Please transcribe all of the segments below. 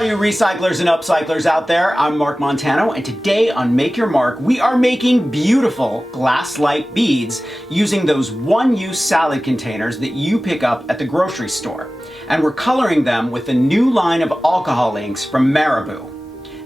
all you recyclers and upcyclers out there, I'm Mark Montano, and today on Make Your Mark, we are making beautiful glass-like beads using those one-use salad containers that you pick up at the grocery store. And we're coloring them with a new line of alcohol inks from Marabu.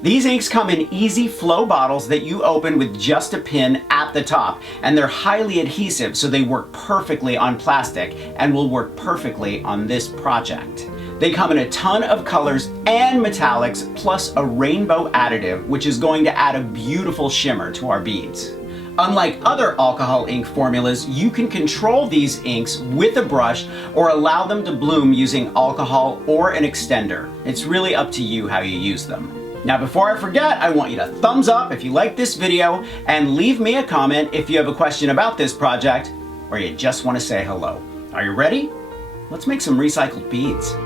These inks come in easy flow bottles that you open with just a pin at the top, and they're highly adhesive, so they work perfectly on plastic and will work perfectly on this project. They come in a ton of colors and metallics, plus a rainbow additive, which is going to add a beautiful shimmer to our beads. Unlike other alcohol ink formulas, you can control these inks with a brush or allow them to bloom using alcohol or an extender. It's really up to you how you use them. Now, before I forget, I want you to thumbs up if you like this video and leave me a comment if you have a question about this project or you just want to say hello. Are you ready? Let's make some recycled beads.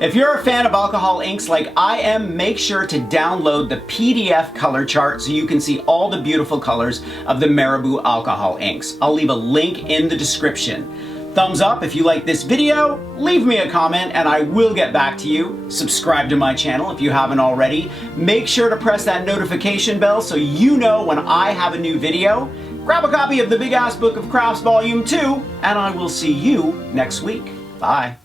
If you're a fan of alcohol inks like I am, make sure to download the PDF color chart so you can see all the beautiful colors of the Marabu alcohol inks. I'll leave a link in the description. Thumbs up if you like this video, leave me a comment and I will get back to you. Subscribe to my channel if you haven't already. Make sure to press that notification bell so you know when I have a new video. Grab a copy of the Big Ass Book of Crafts Volume 2 and I will see you next week. Bye.